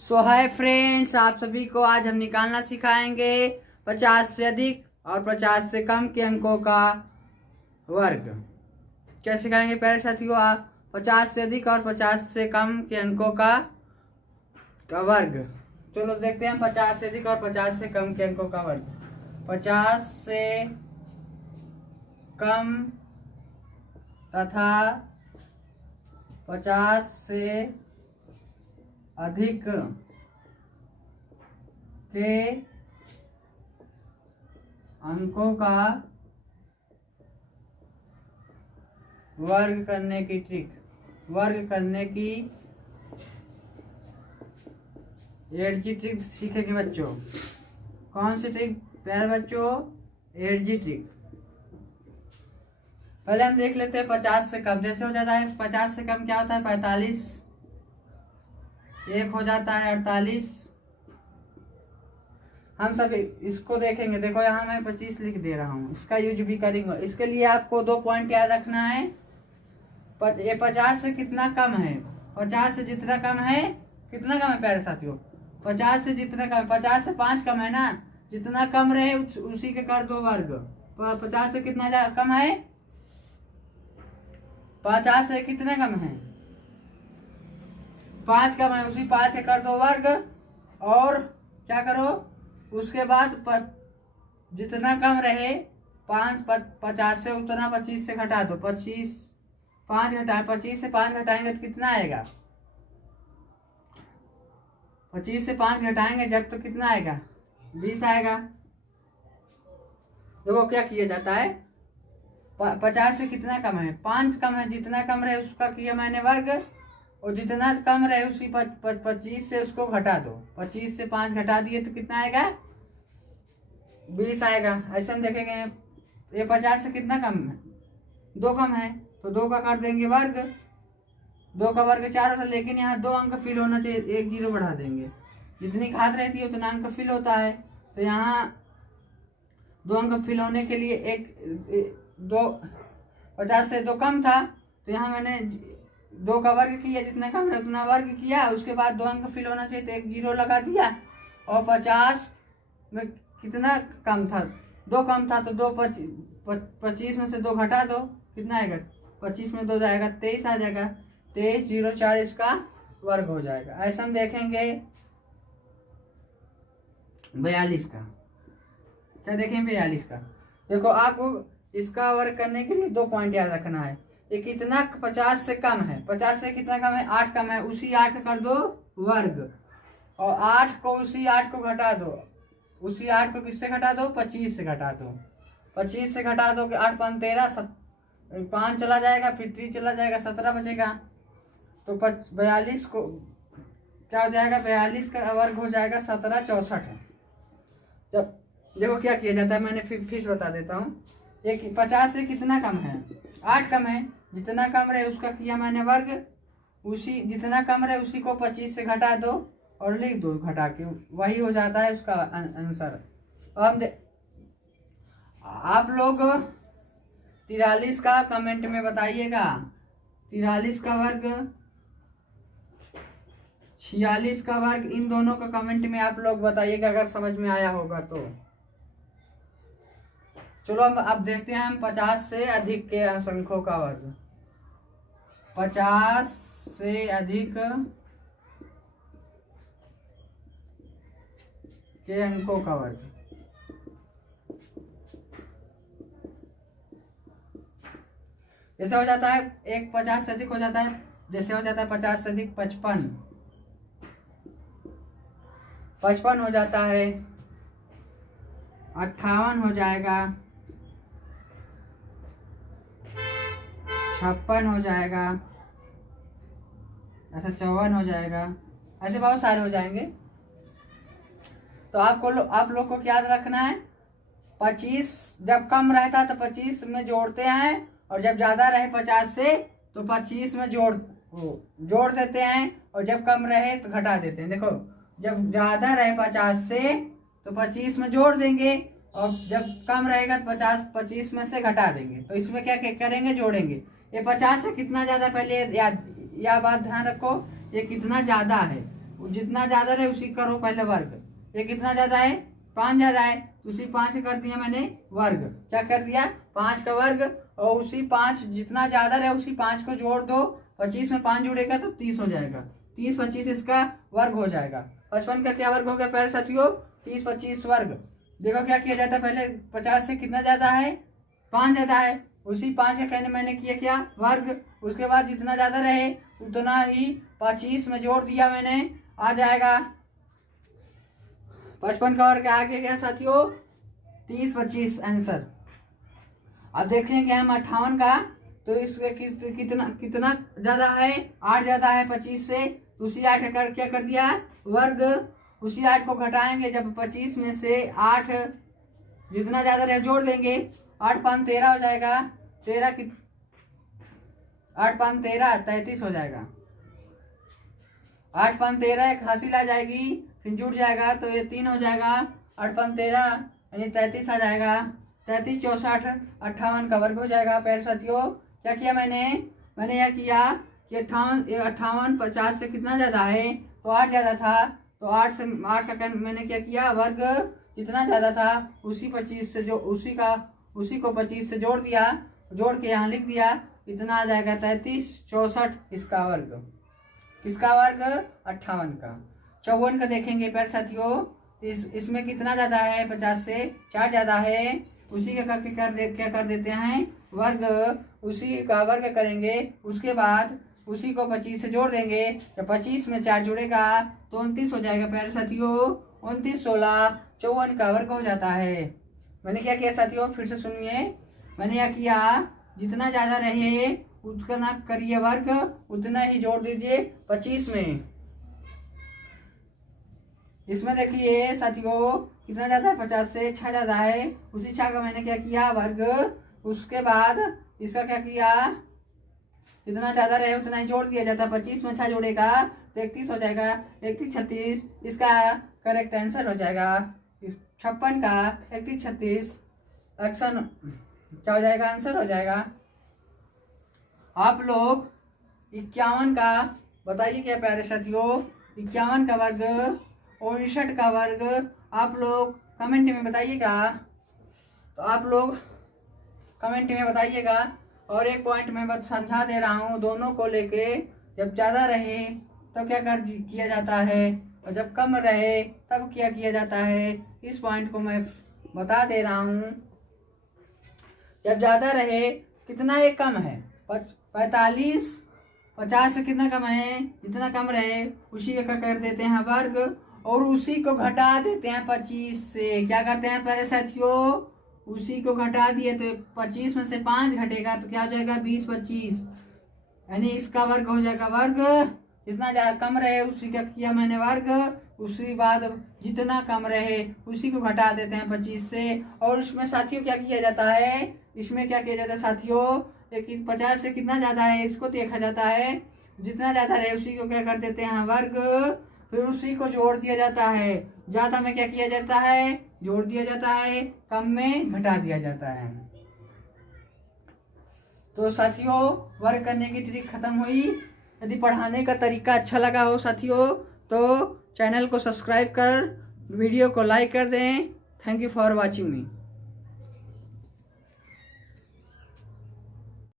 सो hi friends, आप सभी को आज हम निकालना सिखाएंगे 50 से अधिक और 50 से कम के अंकों का वर्ग। क्या सिखाएंगे प्यारे साथियों? आप 50 से अधिक और 50 से कम के अंकों का वर्ग। चलो देखते हैं 50 से अधिक और 50 से कम के अंकों का वर्ग। 50 से कम तथा 50 से अधिक के अंकों का वर्ग करने की ट्रिक, वर्ग करने की एडजी ट्रिक सीखेंगे बच्चों। कौन सी ट्रिक प्यारे बच्चों? एडजी ट्रिक। पहले हम देख लेते हैं 50 से कम। जैसे हो जाता है 50 से कम क्या होता है? 45, एक हो जाता है 48। हम सब इसको देखेंगे। देखो यहाँ मैं 25 लिख दे रहा हूँ, इसका यूज भी करेंगे। इसके लिए आपको 2 पॉइंट याद रखना है। ये 50 से कितना कम है? 50 से जितना कम है, कितना कम है प्यारे साथियों? 50 से जितना कम है, 50 से 5 कम है ना। जितना कम रहे उसी के कर दो वर्ग। 50 से कितना कम है? 50 से कितना कम है? 5 कम है, उसी 5 के कर दो वर्ग। और क्या करो उसके बाद जितना कम रहे 50 से उतना 25 से घटा दो। 25 5 घटाए, 25 से 5 घटाएंगे तो कितना आएगा? 25 से 5 घटाएंगे जब तो कितना आएगा? 20 आएगा। देखो क्या किया जाता है। 50 से कितना कम है? 5 कम है। जितना कम रहे उसका किया मैंने वर्ग, और जितना कम रहे उसी 25 से उसको घटा दो। 25 से 5 घटा दिए तो कितना आएगा? 20 आएगा। ऐसे हम देखेंगे ये 50 से कितना कम है? 2 कम है तो 2 का कर देंगे वर्ग। 2 का वर्ग 4 होता है, लेकिन यहाँ 2 अंक फिल होना चाहिए, 1 0 बढ़ा देंगे। जितनी घात रहती है उतना अंक फिल होता है। तो यहाँ 2 अंक फिल होने के लिए 50 से 2 कम था, तो यहाँ मैंने 2 का वर्ग किया, जितना कम है उतना वर्ग किया। उसके बाद 2 अंक फिल होना चाहिए तो 1 0 लगा दिया। और 50 में कितना कम था? 2 कम था तो 25 में से 2 घटा दो, कितना आएगा? 25 में 2 जाएगा 23 आ जाएगा। 23 0 4 इसका वर्ग हो जाएगा। ऐसा हम देखेंगे 42 का। क्या देखें 42 का? देखो आपको इसका वर्ग करने के लिए 2 पॉइंट याद रखना है। ये कितना 50 से कम है? 50 से कितना कम है? 8 कम है, उसी 8 कर दो वर्ग। और 8 को उसी 8 को घटा दो। उसी 8 को किससे घटा दो? 25 से घटा दो। 25 से घटा दो कि 8 5 13, 5 चला जाएगा, फिर 3 चला जाएगा, 17 बचेगा। तो 42 को क्या हो जाएगा? 42 का वर्ग हो जाएगा 17 64। जब देखो क्या किया जाता है, मैंने फिर बता देता हूँ। एक 50 से कितना कम है? 8 कम है। जितना कम रहे उसका किया मैंने वर्ग। उसी जितना कम रहे उसी को 25 से घटा दो और लिख दो घटा के, वही हो जाता है उसका आंसर। अब आप लोग 43 का कमेंट में बताइएगा। 43 का वर्ग, 46 का वर्ग, इन दोनों का कमेंट में आप लोग बताइएगा अगर समझ में आया होगा तो। चलो अब देखते हैं हम 50 से अधिक के अंकों का वर्ग। 50 से अधिक के अंकों का वर्ग। जैसे हो जाता है एक 50 से अधिक हो जाता है। जैसे हो जाता है 50 से अधिक 55, 55 हो जाता है। 58 हो जाएगा, 56 हो जाएगा, ऐसा 54 हो जाएगा, ऐसे बहुत सारे हो जाएंगे। तो आप लोग को क्या याद रखना है? 25 जब कम रहता है तो 25 में जोड़ते हैं, और जब ज्यादा रहे 50 से तो 25 में जोड़ देते हैं, और जब कम रहे तो घटा देते हैं। देखो जब ज्यादा रहे 50 से तो 25 में जोड़ देंगे, और जब कम रहेगा तो 25 में से घटा देंगे। तो इसमें क्या करेंगे? जोड़ेंगे। ये 50 से कितना ज्यादा, पहले यह बात ध्यान रखो, ये कितना ज्यादा है। जितना ज्यादा रहे उसी करो पहले वर्ग। ये कितना ज्यादा है, 5 ज्यादा है, उसी 5 कर दिया मैंने वर्ग। क्या कर दिया, 5 का वर्ग, और उसी 5 जितना ज्यादा रहे उसी 5 को जोड़ दो, 25 में 5 जुड़ेगा तो 30 हो जाएगा। 30 25 इसका वर्ग हो जाएगा। 55 का क्या वर्ग हो गया प्यारे साथियों, 30 25 वर्ग। देखो क्या किया जाता है, पहले 50 से कितना ज्यादा है, 5 ज्यादा है, उसी 5 का कहने मैंने किया क्या, वर्ग। उसके बाद जितना ज्यादा रहे उतना ही 25 में जोड़ दिया मैंने, आ जाएगा 55 का वर्ग। आगे क्या साथियों, 30 25 आंसर। अब देखते हैं कि हम 58 का, तो इसके कितना कितना ज्यादा है, 8 ज्यादा है 25 से, तो उसी 8 का क्या कर दिया वर्ग। उसी 8 को घटाएंगे, जब 25 में से 8 जितना ज्यादा रहे जोड़ देंगे, 8 5 13 हो जाएगा, 8 5 13 33 हो जाएगा। 8 5 13 एक हासिल आ जाएगी, फिर जुड़ जाएगा तो ये 3 हो जाएगा। 8 5 13 यानी 33 आ जाएगा। 33 64 58 का वर्ग हो जाएगा। प्यारे साथियों क्या किया मैंने यह किया कि 58 50 से कितना ज्यादा है, तो 8 ज्यादा था, तो 8 का मैंने क्या किया वर्ग। जितना ज्यादा था उसी 25 से जो उसी को 25 से जोड़ दिया, जोड़ के यहाँ लिख दिया, इतना आ जाएगा 33 64 इसका वर्ग। किसका वर्ग, 58 का। 54 का देखेंगे प्यारे साथियों, इसमें कितना ज्यादा है, 50 से 4 ज्यादा है, उसी का करके क्या कर देते हैं वर्ग। उसी का वर्ग करेंगे, उसके बाद उसी को 25 से जोड़ देंगे, जब 25 में 4 जुड़ेगा तो 29 हो जाएगा। प्यारे साथियों 29 16 54 का वर्ग हो जाता है। मैंने क्या किया साथियों, फिर से सुनिए, मैंने यह किया जितना ज्यादा रहे उतना करिए वर्ग, उतना ही जोड़ दीजिए 25 में। इसमें देखिए साथियों कितना ज्यादा है, 50 से 6 ज्यादा है, उसी 6 का मैंने क्या किया वर्ग। उसके बाद इसका क्या किया, जितना ज्यादा रहे उतना ही जोड़ दिया जाता। 25 में 6 जोड़ेगा तो 31 हो जाएगा, 31 36 इसका करेक्ट आंसर हो जाएगा। 56 का 31 36 एक्शन क्या हो जाएगा, आंसर हो जाएगा। आप लोग 51 का बताइए क्या प्यारे साथियों, 51 का वर्ग, 59 का वर्ग आप लोग कमेंट में बताइएगा। तो आप लोग कमेंट में बताइएगा। और एक पॉइंट मैं बस समझा दे रहा हूँ, दोनों को लेके जब ज़्यादा रहे तब क्या किया जाता है, और जब कम रहे तब क्या किया जाता है, इस पॉइंट को मैं बता दे रहा हूँ। जब ज़्यादा रहे कितना एक कम है, 45 50 से कितना कम है, जितना कम रहे उसी का कर देते हैं वर्ग, और उसी को घटा देते हैं 25 से। क्या करते हैं प्यारे साथियों, उसी को घटा दिए तो 25 में से 5 घटेगा तो क्या हो जाएगा 20 25, यानी इसका वर्ग हो जाएगा वर्ग। जितना ज्यादा कम रहे उसी का किया मैंने वर्ग, उसी बाद जितना कम रहे उसी को घटा देते हैं 25 से। और उसमें साथियों क्या किया जाता है, इसमें क्या किया जाता है साथियों, 50 से कितना ज्यादा है इसको देखा जाता है, जितना ज्यादा रहे उसी को क्या कर देते हैं वर्ग, फिर उसी को जोड़ दिया जाता है। ज्यादा में क्या किया जाता है, जोड़ दिया जाता है, कम में घटा दिया जाता है। तो साथियों वर्क करने की ट्रिक खत्म हुई। यदि पढ़ाने का तरीका अच्छा लगा हो साथियों तो चैनल को सब्सक्राइब कर वीडियो को लाइक कर दें। Thank you for watching me.